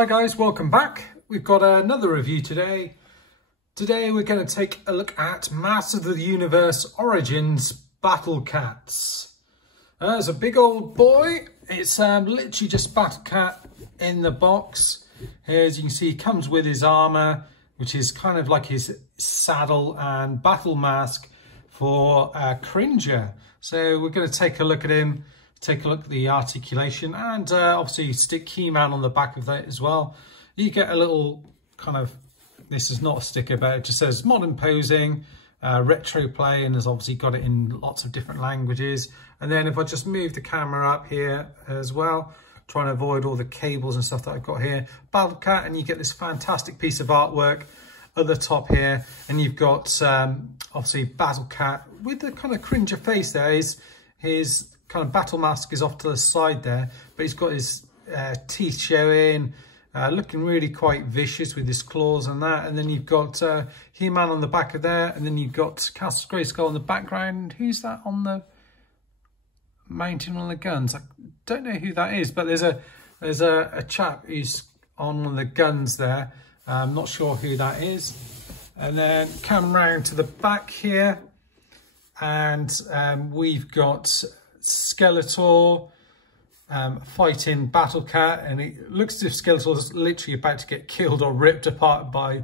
Hi guys, welcome back. We've got another review today. Today we're going to take a look at Masters of the Universe Origins Battle Cats. It's a big old boy. It's literally just Battle Cat in the box. Here, as you can see, he comes with his armour, which is kind of like his saddle and battle mask for Cringer. So we're going to take a look at him, take a look at the articulation, and obviously stick He-Man on the back of that as well. You get a little kind of, this is not a sticker, but it just says modern posing, retro play, and has obviously got it in lots of different languages. And then if I just move the camera up here as well, trying to avoid all the cables and stuff that I've got here, Battle Cat, and you get this fantastic piece of artwork at the top here. And you've got obviously Battle Cat with the kind of Cringer face there. His kind of battle mask is off to the side there, but he's got his teeth showing, looking really quite vicious with his claws and that. And then you've got He-Man on the back of there, and then you've got Castle Grayskull in the background. Who's that on the mounting on the guns? I don't know who that is, but there's a chap who's on one of the guns there. I'm not sure who that is. And then come round to the back here, and we've got Skeletor fighting Battle Cat, and it looks as if Skeletor's literally about to get killed or ripped apart by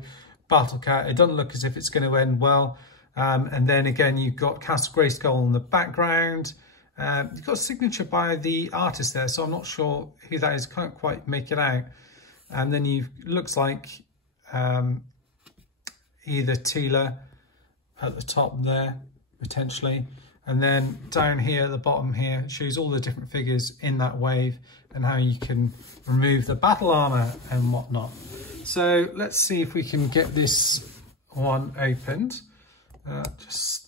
Battle Cat. It doesn't look as if it's going to end well. And then again, you've got Castle Grayskull in the background. You've got a signature by the artist there, so I'm not sure who that is. Can't quite make it out. And then looks like either Teela at the top there, potentially. And then down here at the bottom here, it shows all the different figures in that wave and how you can remove the battle armor and whatnot. So let's see if we can get this one opened. Just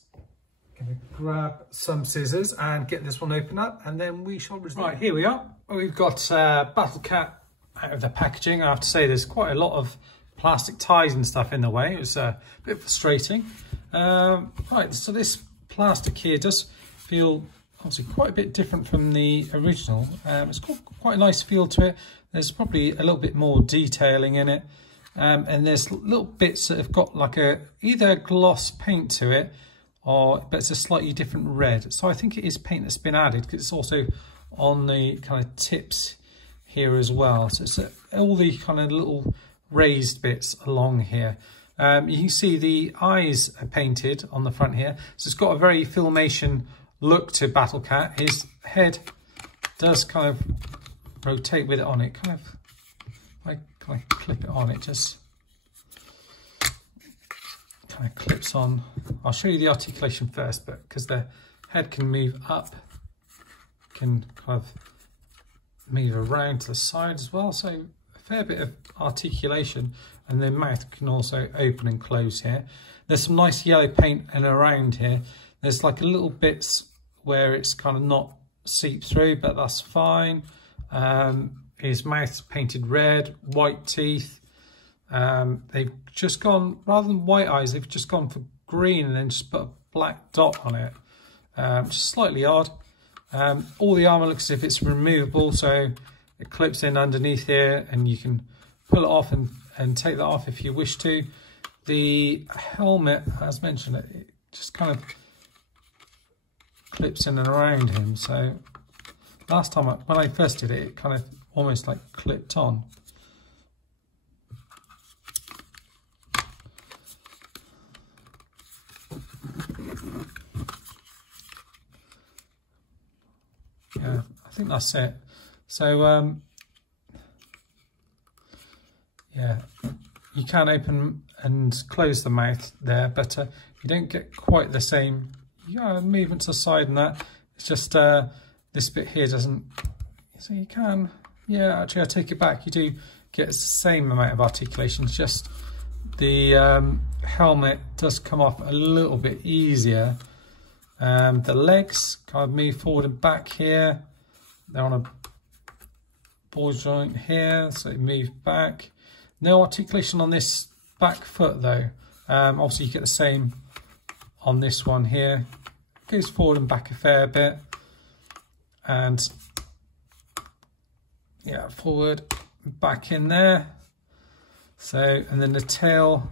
gonna grab some scissors and get this one open up, and then we shall resume. Right, here we are. We've got Battle Cat out of the packaging. I have to say there's quite a lot of plastic ties and stuff in the way. It was a bit frustrating. Right, so this plastic here does feel obviously quite a bit different from the original. It's got quite a nice feel to it. There's probably a little bit more detailing in it, and there's little bits that have got like either a gloss paint to it, but it's a slightly different red. So I think it is paint that's been added, because it's also on the kind of tips here as well. So it's all the kind of little raised bits along here. You can see the eyes are painted on the front here. So it's got a very Filmation look to Battle Cat. His head does kind of rotate with it on it. Kind of, I kind of clip it on, it just kind of clips on. I'll show you the articulation first, but because the head can move up, can kind of move around to the side as well. So a fair bit of articulation. And the mouth can also open and close here. There's some nice yellow paint and around here. There's like a little bits where it's kind of not seeped through, but that's fine. His mouth's painted red, white teeth. They've just gone, rather than white eyes, they've just gone for green and then just put a black dot on it. Just slightly odd. All the armour looks as if it's removable, so it clips in underneath here, and you can pull it off and take that off if you wish to. The helmet, as mentioned, it just kind of clips in and around him. So last time, when I first did it, it kind of almost like clipped on. Yeah, I think that's it. So yeah, you can open and close the mouth there, but you don't get quite the same movement to the side and that. It's just this bit here doesn't, so you can, yeah, actually I take it back, you do get the same amount of articulation. It's just the helmet does come off a little bit easier. The legs kind of move forward and back here. They're on a ball joint here, so they move back. No articulation on this back foot though. Obviously you get the same on this one here. Goes forward and back a fair bit. And yeah, forward, back in there. So, and then the tail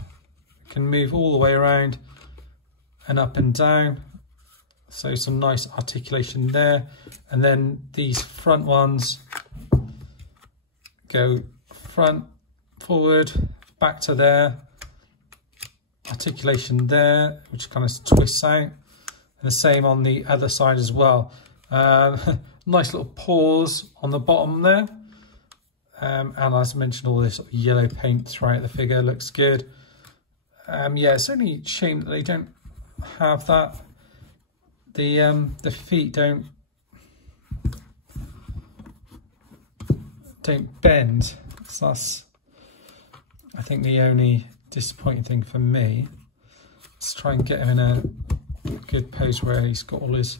can move all the way around and up and down. So some nice articulation there. And then these front ones go front, forward, back to there. Articulation there, which kind of twists out. And the same on the other side as well. Nice little paws on the bottom there. And as I mentioned, all this sort of yellow paint throughout the figure looks good. Yeah, it's only a shame that they don't have that. The feet don't bend. So that's, I think, the only disappointing thing for me. Let's try and get him in a good pose where he's got all his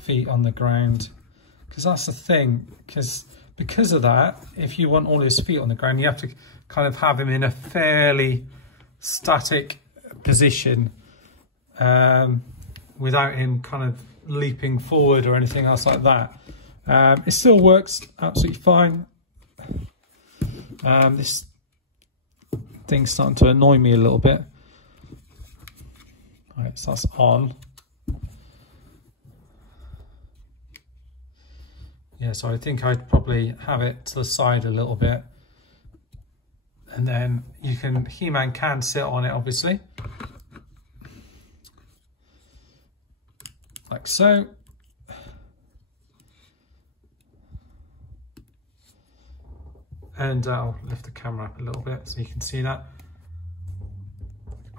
feet on the ground, because that's the thing, because of that, if you want all his feet on the ground, you have to kind of have him in a fairly static position, without him kind of leaping forward or anything else like that. It still works absolutely fine. This thing's starting to annoy me a little bit. Right, so that's on. Yeah, so I think I'd probably have it to the side a little bit. And then you can, He-Man can sit on it, obviously. Like so. And I'll lift the camera up a little bit so you can see that.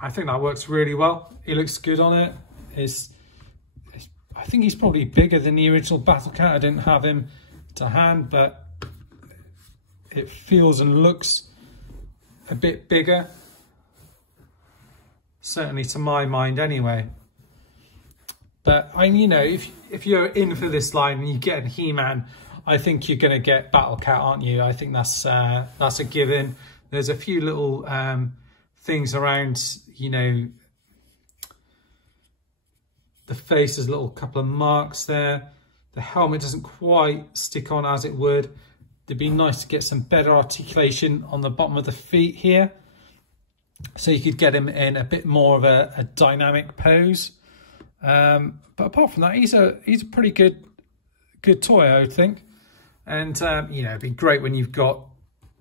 I think that works really well. He looks good on it. I think he's probably bigger than the original Battle Cat. I didn't have him to hand, but it feels and looks a bit bigger. Certainly to my mind anyway. But you know, if you're in for this line and you get He-Man, I think you're going to get Battle Cat, aren't you? I think that's a given. There's a few little things around, you know, the face. There's a little couple of marks there. The helmet doesn't quite stick on as it would. It'd be nice to get some better articulation on the bottom of the feet here, so you could get him in a bit more of a dynamic pose. But apart from that, he's a pretty good toy, I would think. And you know, it'd be great when you've got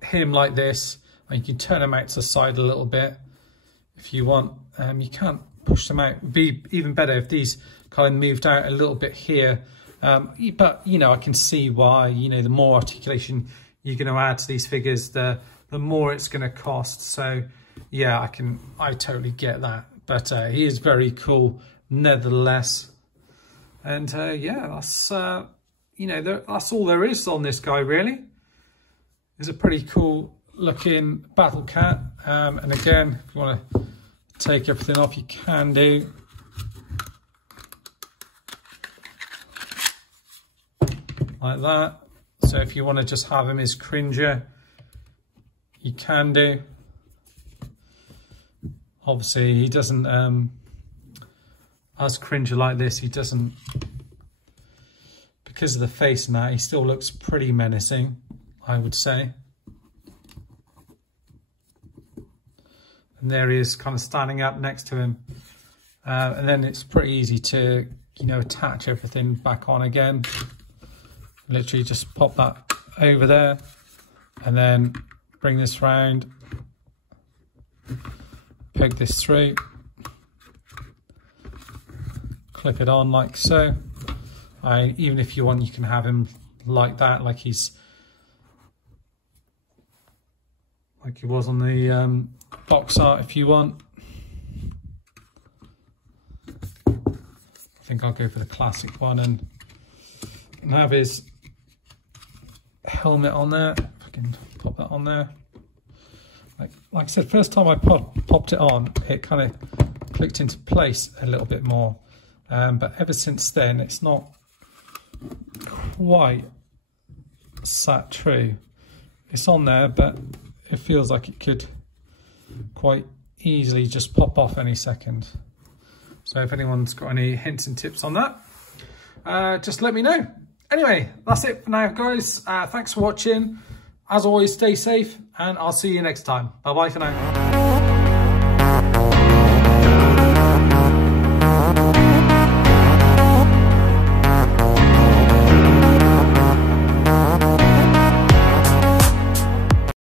him like this, and you can turn him out to the side a little bit if you want. You can't push them out. It'd be even better if these kind of moved out a little bit here. But you know, I can see why. You know, the more articulation you're going to add to these figures, the more it's going to cost. So yeah, I totally get that. But he is very cool nevertheless. And yeah, that's you know, that's all there is on this guy really. It's a pretty cool looking Battle Cat. And again, if you want to take everything off, you can do. Like that. So if you want to just have him as Cringer, you can do. Obviously he doesn't, as Cringer like this, he doesn't, because of the face and that, he still looks pretty menacing, I would say. And there he is, kind of standing up next to him. And then it's pretty easy to, you know, attach everything back on again. Literally just pop that over there and then bring this round, peg this through, clip it on like so. Even if you want, you can have him like that, like he was on the box art if you want. I think I'll go for the classic one and have his helmet on there. If I can pop that on there. Like I said, first time I popped it on, it kind of clicked into place a little bit more. But ever since then, it's not quite sat true. It's on there, but it feels like it could quite easily just pop off any second. So if anyone's got any hints and tips on that, just let me know. Anyway, that's it for now, guys. Thanks for watching. as always, stay safe and I'll see you next time. Bye bye for now.